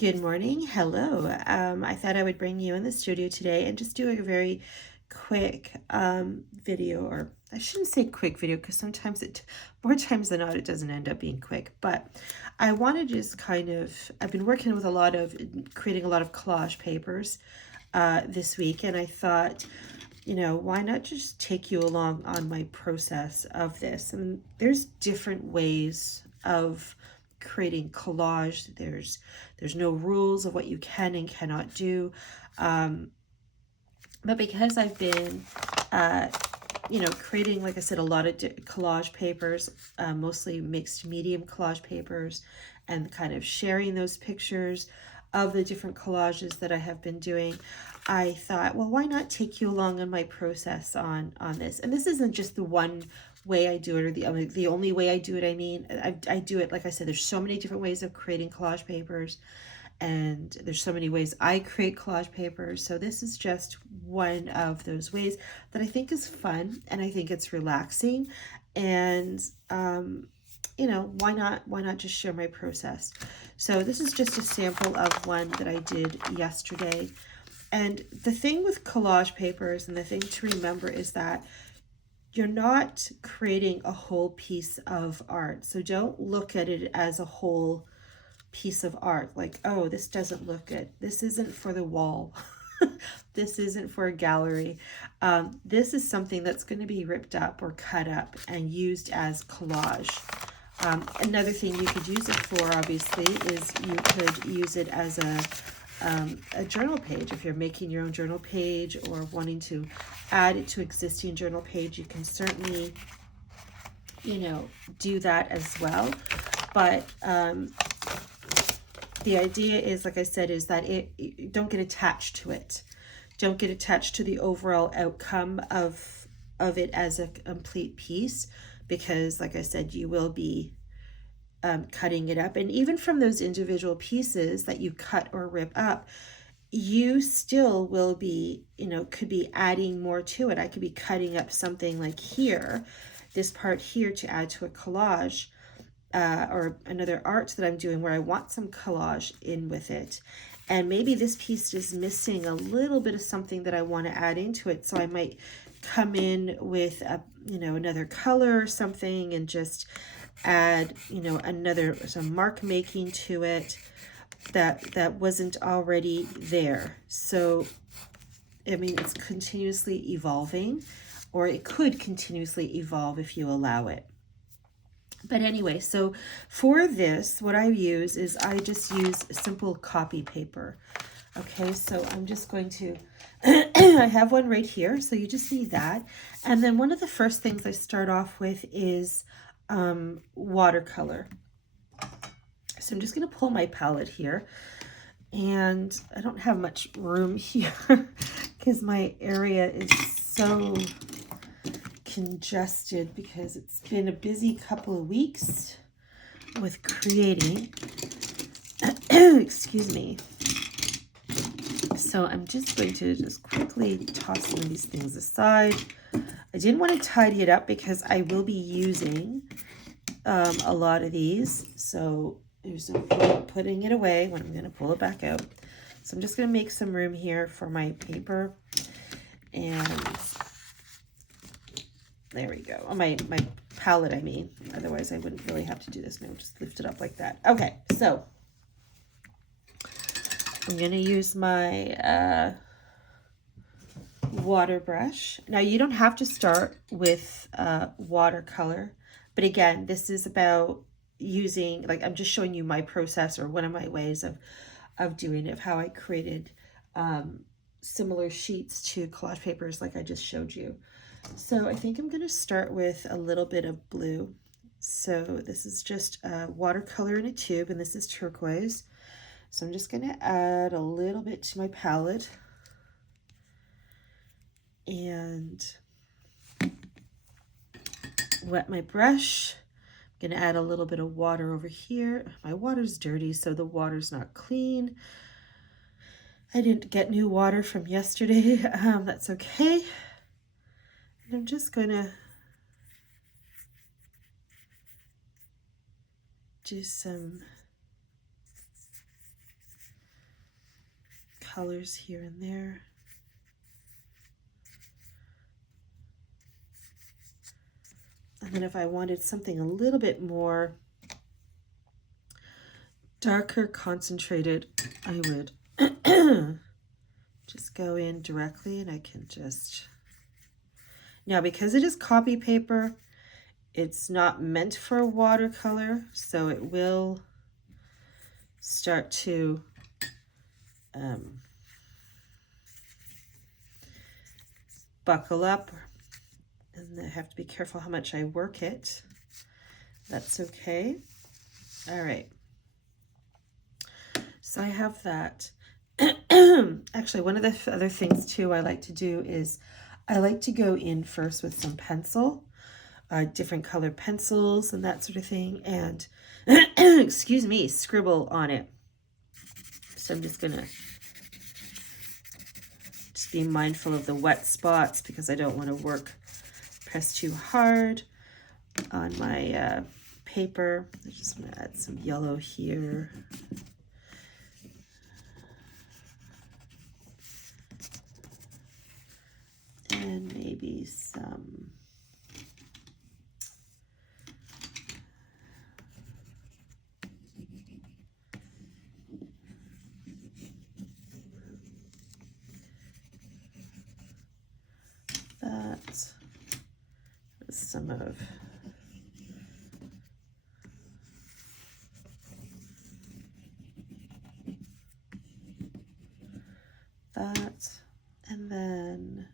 Good morning. Hello. I thought I would bring you in the studio today and just do a very quick video, or I shouldn't say quick video because sometimes more times than not, it doesn't end up being quick. But I want to just I've been working with creating a lot of collage papers this week, and I thought, why not just take you along on my process of this? And there's different ways of creating collage. There's no rules of what you can and cannot do, but because I've been creating, like I said, a lot of collage papers, mostly mixed medium collage papers, and kind of sharing those pictures of the different collages that I have been doing, I thought, well, why not take you along on my process on this? And this isn't just the one way I do it, or the only way I do it. I mean, I do it, like I said, there's so many different ways of creating collage papers, and there's so many ways I create collage papers. So this is just one of those ways that I think is fun, and I think it's relaxing, and why not just share my process? So this is just a sample of one that I did yesterday. And the thing with collage papers, and the thing to remember, is that you're not creating a whole piece of art. So don't look at it as a whole piece of art, like, oh, this doesn't look good, this isn't for the wall. This isn't for a gallery. This is something that's going to be ripped up or cut up and used as collage. Another thing you could use it for, obviously, is you could use it as a journal page. If you're making your own journal page or wanting to add it to existing journal page, you can certainly, do that as well. But the idea is, like I said, is that it don't get attached to it. Don't get attached to the overall outcome of it as a complete piece, because, like I said, you will be cutting it up. And even from those individual pieces that you cut or rip up, you still will be, could be adding more to it. I could be cutting up something like here, this part here, to add to a collage, or another art that I'm doing where I want some collage in with it. And maybe this piece is missing a little bit of something that I want to add into it. So I might come in with another color or something, and just add, some mark making to it that wasn't already there. So, I mean, it's continuously evolving, or it could continuously evolve if you allow it. But anyway, so for this, what I use is I just use simple copy paper. Okay, so I'm just going to, I have one right here, so you just need that. And then one of the first things I start off with is watercolor. So I'm just going to pull my palette here, and I don't have much room here because my area is so congested because it's been a busy couple of weeks with creating. Excuse me. So I'm just going to just quickly toss some of these things aside. I didn't want to tidy it up because I will be using a lot of these, so there's no point putting it away when I'm going to pull it back out. So I'm just going to make some room here for my paper, and there we go. Oh, my palette, I mean. Otherwise, I wouldn't really have to do this now. Just lift it up like that. Okay, so I'm going to use my water brush. Now, you don't have to start with watercolor. But again, this is about using, like, I'm just showing you my process, or one of my ways of doing it, of how I created similar sheets to collage papers like I just showed you. So I think I'm going to start with a little bit of blue. So this is just watercolor in a tube, and this is turquoise. So I'm just going to add a little bit to my palette, and wet my brush. I'm going to add a little bit of water over here. My water's dirty, so the water's not clean. I didn't get new water from yesterday. That's okay. And I'm just going to do some colors here and there. And then if I wanted something a little bit more darker concentrated, I would just go in directly, and I can just, now because it is copy paper, it's not meant for watercolor, so it will start to buckle up, and I have to be careful how much I work it. That's okay. All right. So I have that. Actually, one of the other things too I like to do is I like to go in first with some pencil, different colored pencils and that sort of thing, and excuse me, scribble on it. So I'm just gonna just be mindful of the wet spots because I don't want to press too hard on my paper. I just want to add some yellow here. And maybe some that, some of that, and then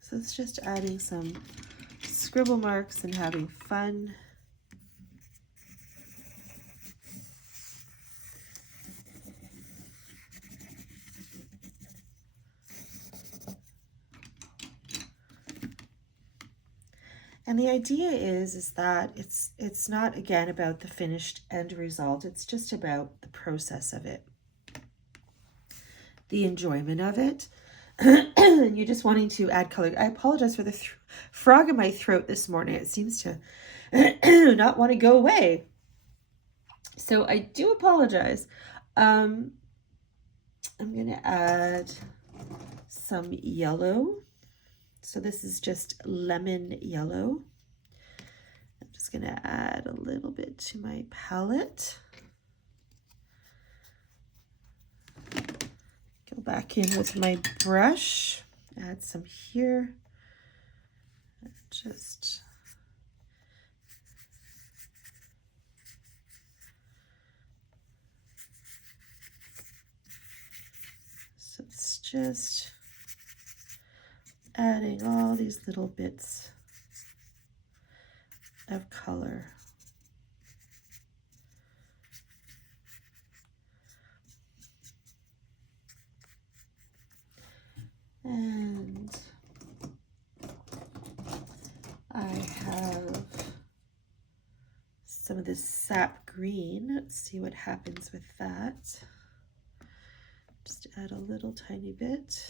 so it's just adding some scribble marks and having fun. And the idea is that it's not, again, about the finished end result. It's just about the process of it, the enjoyment of it. And you're just wanting to add color. I apologize for the frog in my throat this morning. It seems to not want to go away. So I do apologize. I'm going to add some yellow. So this is just lemon yellow. I'm just going to add a little bit to my palette. Go back in with my brush, add some here. Just so it's just adding all these little bits of color. And I have some of this sap green. Let's see what happens with that. Just add a little tiny bit.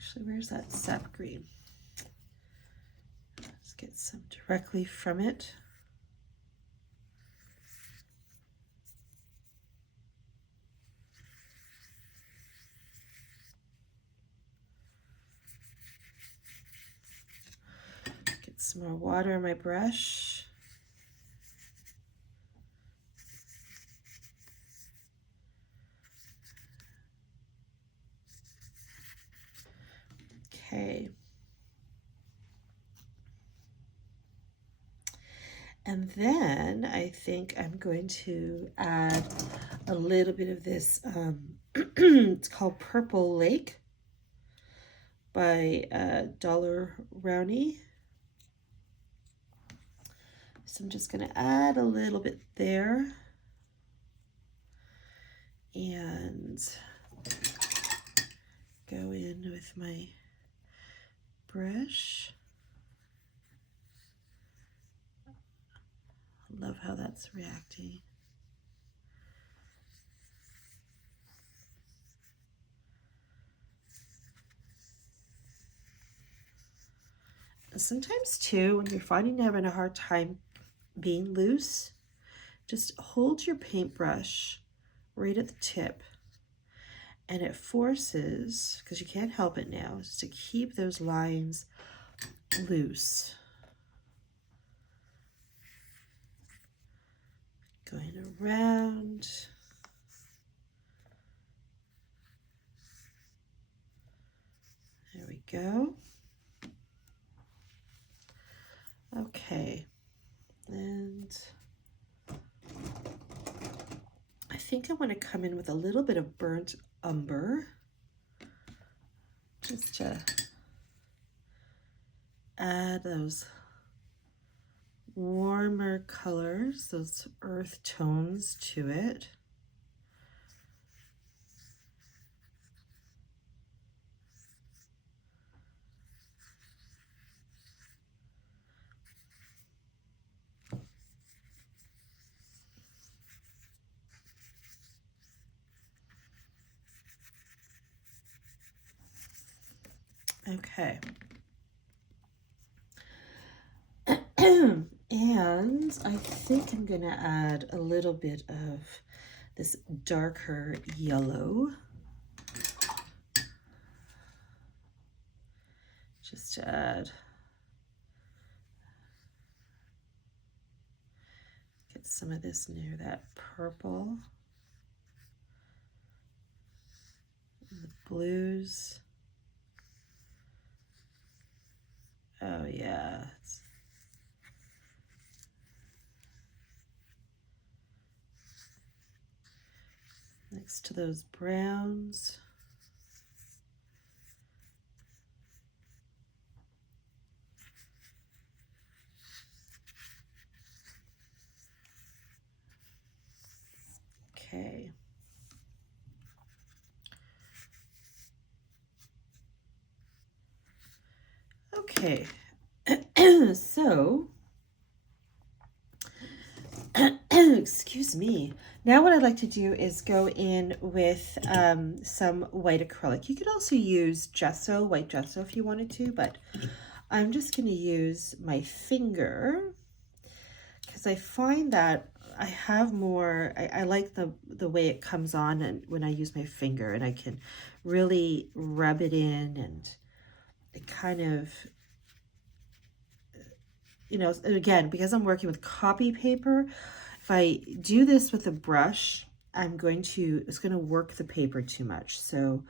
Actually, where's that sap green? Let's get some directly from it. Get some more water in my brush. Okay. And then I think I'm going to add a little bit of this, it's called Purple Lake by Dollar Rowney. So I'm just going to add a little bit there and go in with my brush. Love how that's reacting. Sometimes too, when you're finding you're having a hard time being loose, just hold your paintbrush right at the tip, and it forces, because you can't help it now, is to keep those lines loose. Going around. There we go. Okay, and I think I want to come in with a little bit of burnt umber, just to add those warmer colors, those earth tones to it. Okay. And I think I'm going to add a little bit of this darker yellow, just to add, get some of this near that purple, and the blues. Oh yeah, next to those browns. Okay. Okay. So, excuse me. Now what I'd like to do is go in with some white acrylic. You could also use gesso, white gesso if you wanted to, but I'm just going to use my finger because I find that I have more, I like the way it comes on and when I use my finger, and I can really rub it in, and it kind of, you know, again, because I'm working with copy paper, if I do this with a brush, it's going to work the paper too much. So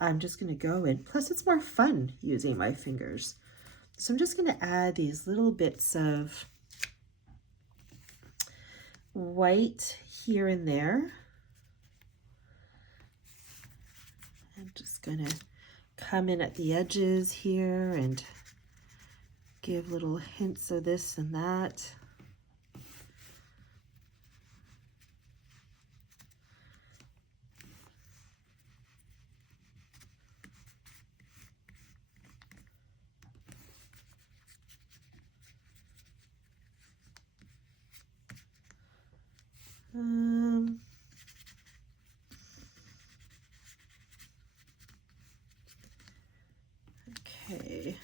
I'm just going to go in. Plus, it's more fun using my fingers. So I'm just going to add these little bits of white here and there. I'm just going to come in at the edges here and give little hints of this and that. Okay.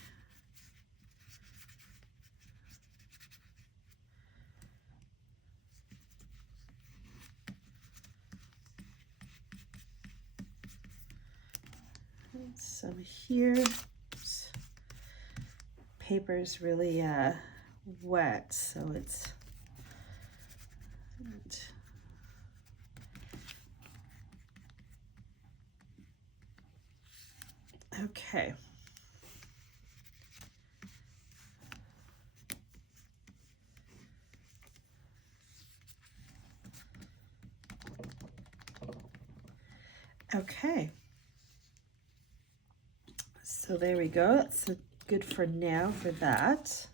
And some here. Oops. Paper's really wet, so it's okay. Okay. So there we go. That's good for now for that.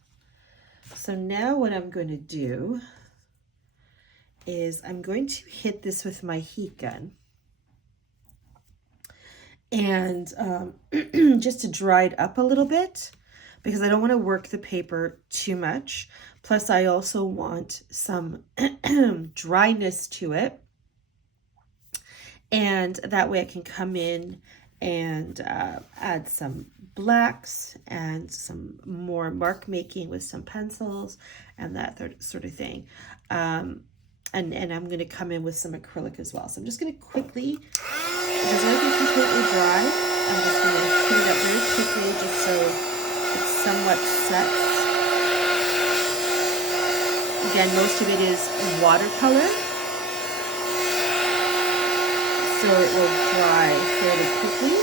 So now what I'm going to do is I'm going to hit this with my heat gun, and just to dry it up a little bit, because I don't want to work the paper too much. Plus I also want some dryness to it, and that way I can come in and add some blacks and some more mark making with some pencils and that sort of thing. And I'm going to come in with some acrylic as well. So I'm just going to quickly, it doesn't have to be completely dry. I'm just going to heat it up very quickly just so it's somewhat set. Again, most of it is watercolor, so it will dry fairly quickly.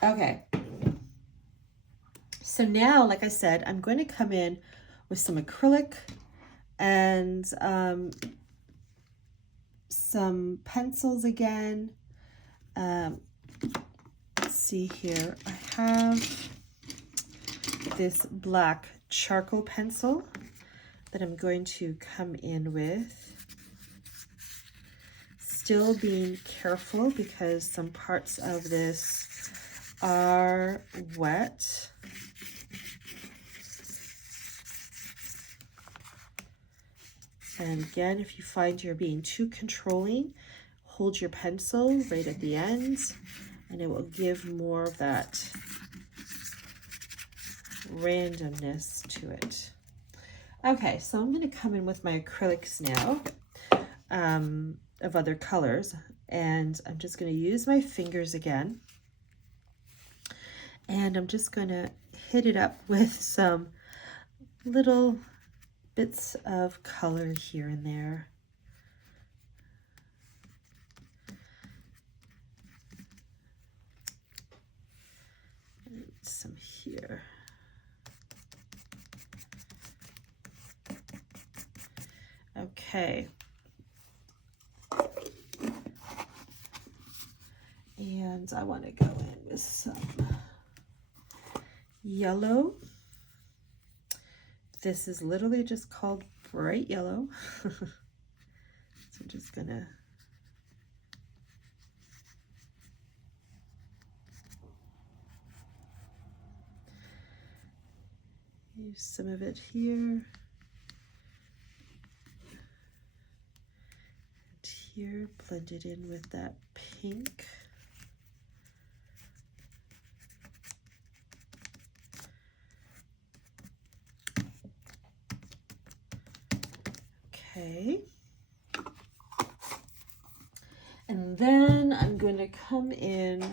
Okay, so now, like I said, I'm going to come in with some acrylic and some pencils again. Let's see here, I have this black charcoal pencil that I'm going to come in with. Still being careful because some parts of this are wet. And again, if you find you're being too controlling, hold your pencil right at the end and it will give more of that randomness to it. Okay, so I'm going to come in with my acrylics now of other colors, and I'm just going to use my fingers again, and I'm just going to hit it up with some little bits of color here and there. And some here. Okay. And I want to go in with some yellow. This is literally just called bright yellow. So I'm just gonna use some of it here and here, blend it in with that pink. Okay. And then I'm going to come in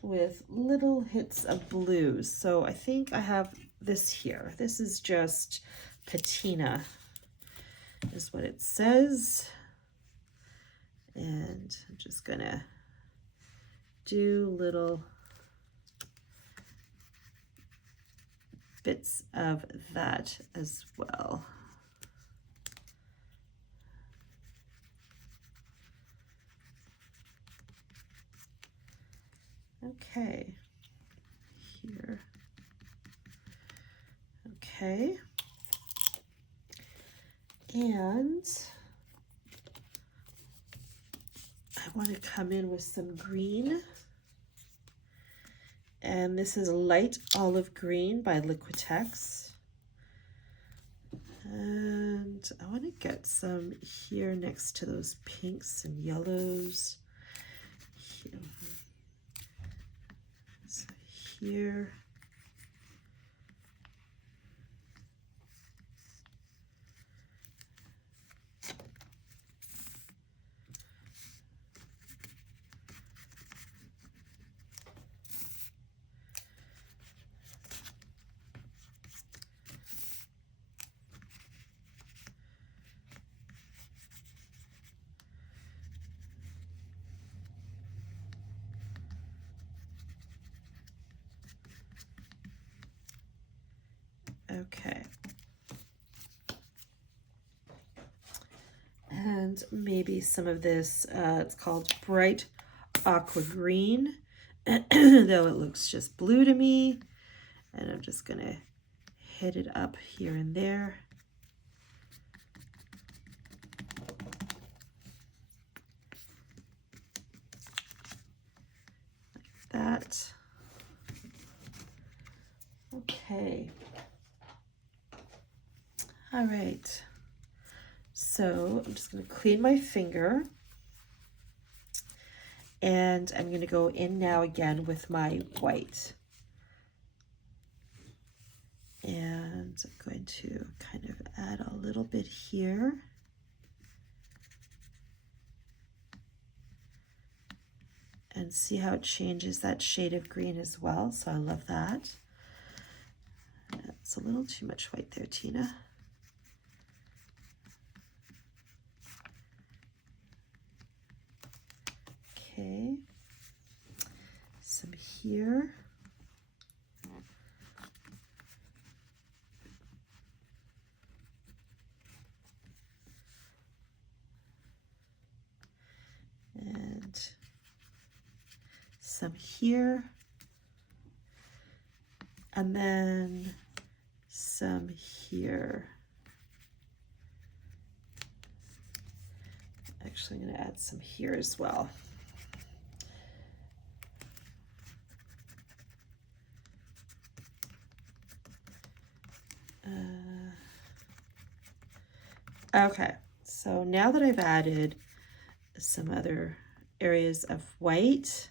with little hits of blues. So I think I have this here. This is just patina, is what it says. And I'm just gonna do little bits of that as well. Okay, here. Okay. And I want to come in with some green. And this is Light Olive Green by Liquitex. And I want to get some here next to those pinks and yellows. Here. So here. Okay. And maybe some of this, it's called Bright Aqua Green, though it looks just blue to me. And I'm just gonna hit it up here and there. Like that. Okay. All right. So I'm just gonna clean my finger. And I'm going to go in now again with my white. And I'm going to kind of add a little bit here. And see how it changes that shade of green as well. So I love that. It's a little too much white there, Tina. Okay. Some here. And some here. And then some here. Actually, I'm going to add some here as well. Okay, so now that I've added some other areas of white,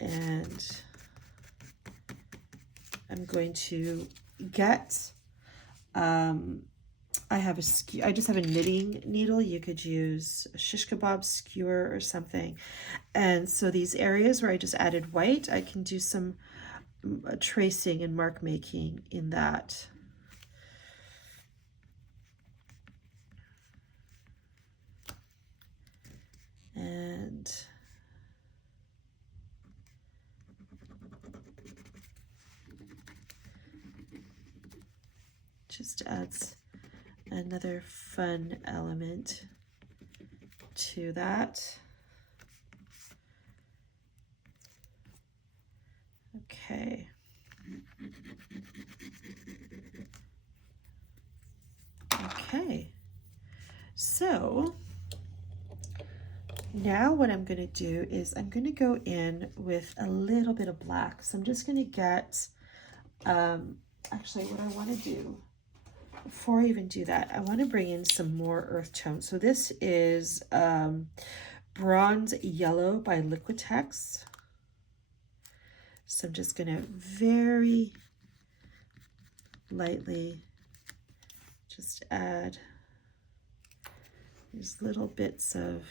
and I'm going to get, I just have a knitting needle. You could use a shish kebab skewer or something. And so these areas where I just added white, I can do some tracing and mark making in that. And just adds another fun element to that. Okay. Okay. So now what I'm going to do is I'm going to go in with a little bit of black. So I'm just going to get, actually what I want to do before I even do that, I want to bring in some more earth tones. So this is Bronze Yellow by Liquitex. So I'm just going to very lightly just add these little bits of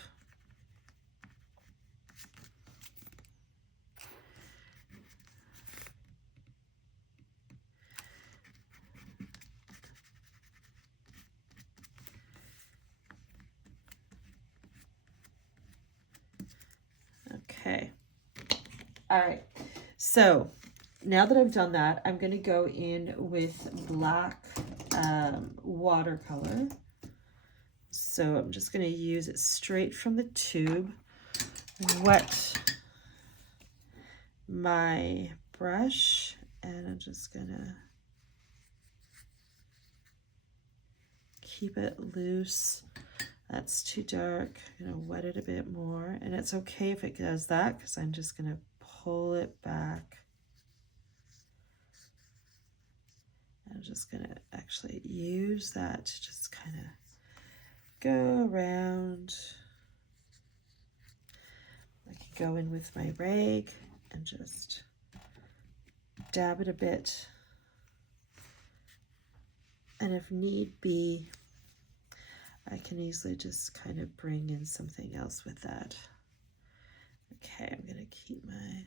okay. All right. So now that I've done that, I'm going to go in with black watercolor. So I'm just going to use it straight from the tube, wet my brush, and I'm just going to keep it loose. That's too dark. I'm going to wet it a bit more, and it's okay if it does that because I'm just going to pull it back. I'm just going to actually use that to just kind of go around. I can go in with my rag and just dab it a bit. And if need be, I can easily just kind of bring in something else with that. Okay, I'm going to keep my...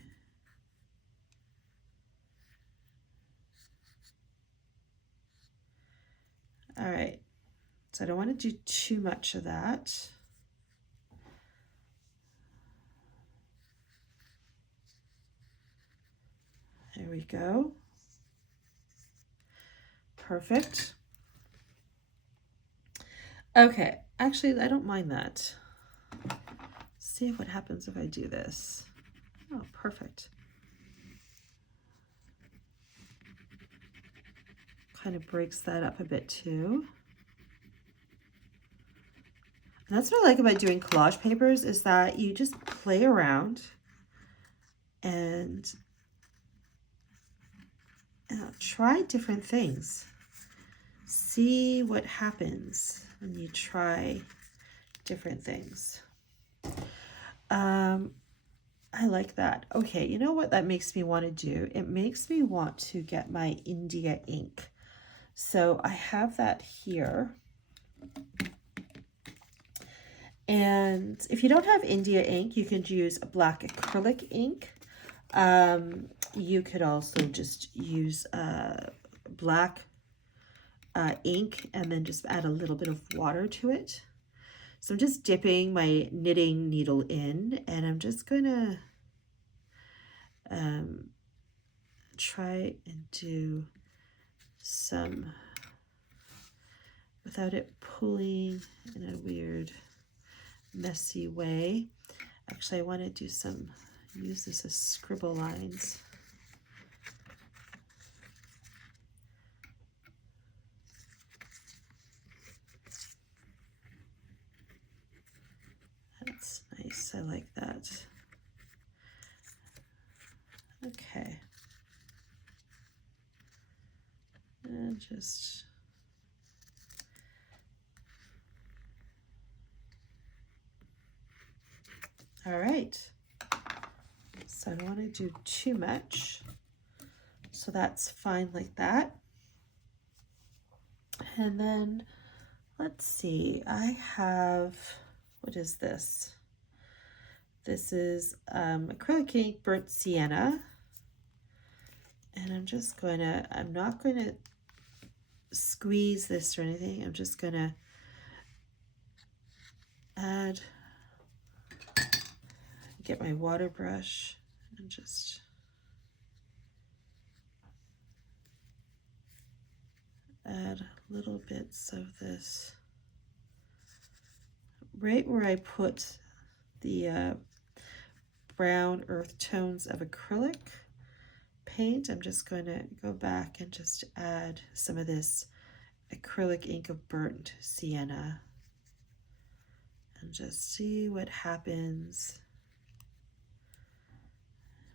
All right, so I don't want to do too much of that. There we go. Perfect. Okay, actually, I don't mind that. See what happens if I do this. Oh, perfect. Kind of breaks that up a bit too. And that's what I like about doing collage papers, is that you just play around and try different things. See what happens when you try different things. I like that. Okay, you know what that makes me want to do? It makes me want to get my India ink. So I have that here. And if you don't have India ink, you can use a black acrylic ink. You could also just use black ink and then just add a little bit of water to it. So I'm just dipping my knitting needle in, and I'm just gonna try and do some without it pulling in a weird messy way. Actually, I want to do some, use this as scribble lines. That's nice, I like that. Okay. And just all right. So I don't want to do too much. So that's fine like that. And then let's see, I have, what is this? This is acrylic ink burnt sienna. And I'm just gonna, I'm not gonna squeeze this or anything. I'm just gonna add, get my water brush and just add little bits of this right where I put the brown earth tones of acrylic paint. I'm just going to go back and just add some of this acrylic ink of burnt sienna and just see what happens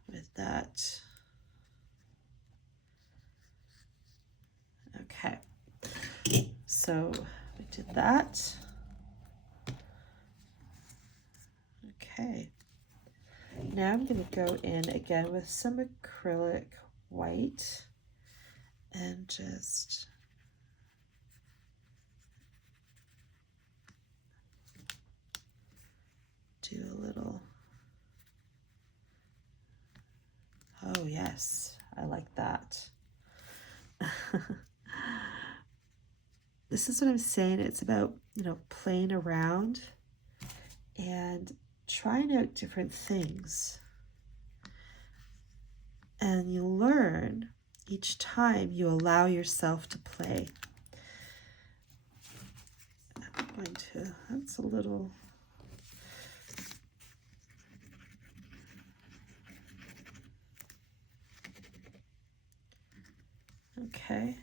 with that. Okay, so we did that. Okay, now I'm going to go in again with some acrylic white and just do a little, oh yes, I like that. This is what I'm saying. It's about, you know, playing around and trying out different things. And you learn each time you allow yourself to play. I'm going to, that's a little, okay.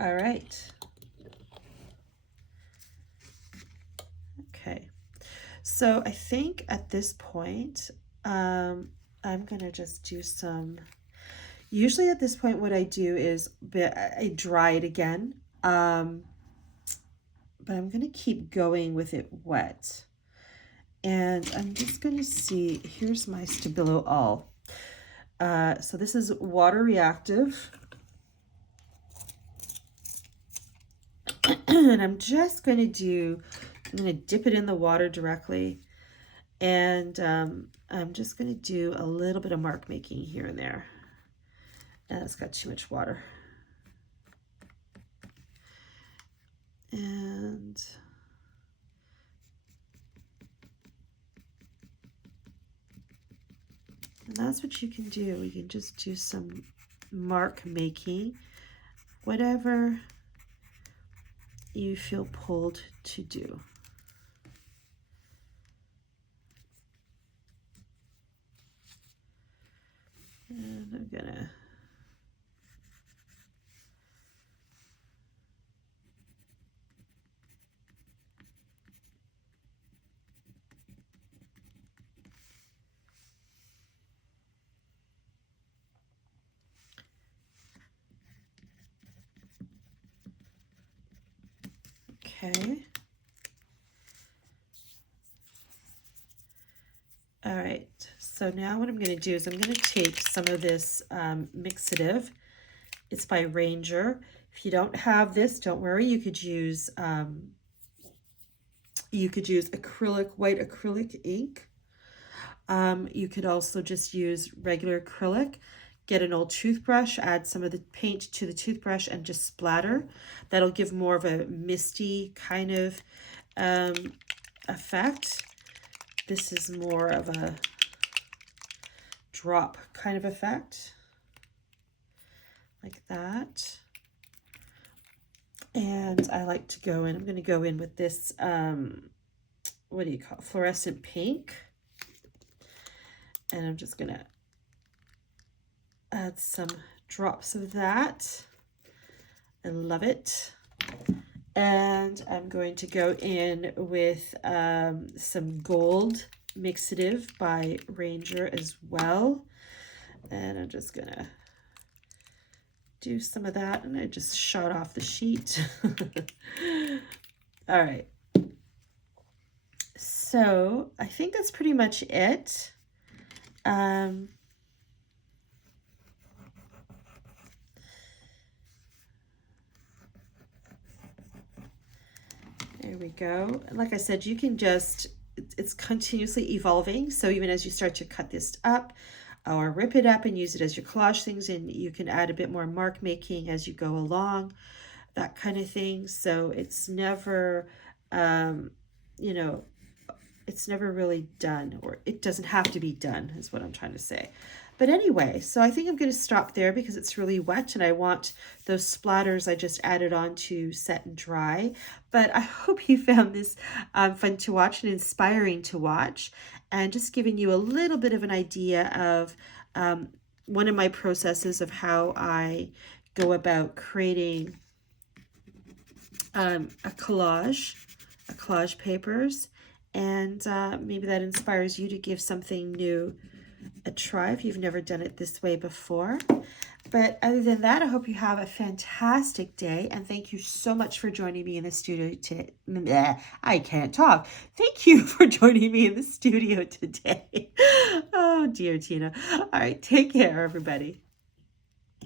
All right. Okay. So I think at this point, I'm gonna just do some, usually at this point what I do is I dry it again, but I'm gonna keep going with it wet. And I'm just gonna see, here's my Stabilo All. So this is water reactive. And I'm just gonna do, I'm gonna dip it in the water directly. And I'm just gonna do a little bit of mark making here and there. And it's got too much water. And that's what you can do. You can just do some mark making, whatever you feel pulled to do. And I'm gonna okay. All right, so now what I'm going to do is I'm going to take some of this mixative. It's by Ranger. If you don't have this, don't worry. You could use acrylic, white acrylic ink. You could also just use regular acrylic. Get an old toothbrush, add some of the paint to the toothbrush and just splatter. That'll give more of a misty kind of effect. This is more of a drop kind of effect, like that. And I like to go in, I'm going to go in with this, what do you call it? Fluorescent pink. And I'm just going to add some drops of that. I love it. And I'm going to go in with some gold mixative by Ranger as well. And I'm just going to do some of that. And I just shot off the sheet. All right. So I think that's pretty much it. There we go. Like I said, you can just, it's continuously evolving. So even as you start to cut this up or rip it up and use it as your collage things, and you can add a bit more mark making as you go along, that kind of thing. So it's never, you know, it's never really done, or it doesn't have to be done is what I'm trying to say. But anyway, so I think I'm going to stop there because it's really wet and I want those splatters I just added on to set and dry. But I hope you found this fun to watch and inspiring to watch, and just giving you a little bit of an idea of one of my processes of how I go about creating a collage papers. And maybe that inspires you to give something new a try if you've never done it this way before. But other than that, I hope you have a fantastic day, and thank you so much for joining me in the studio I can't talk. Thank you for joining me in the studio today. Oh dear, Tina. All right, take care, everybody.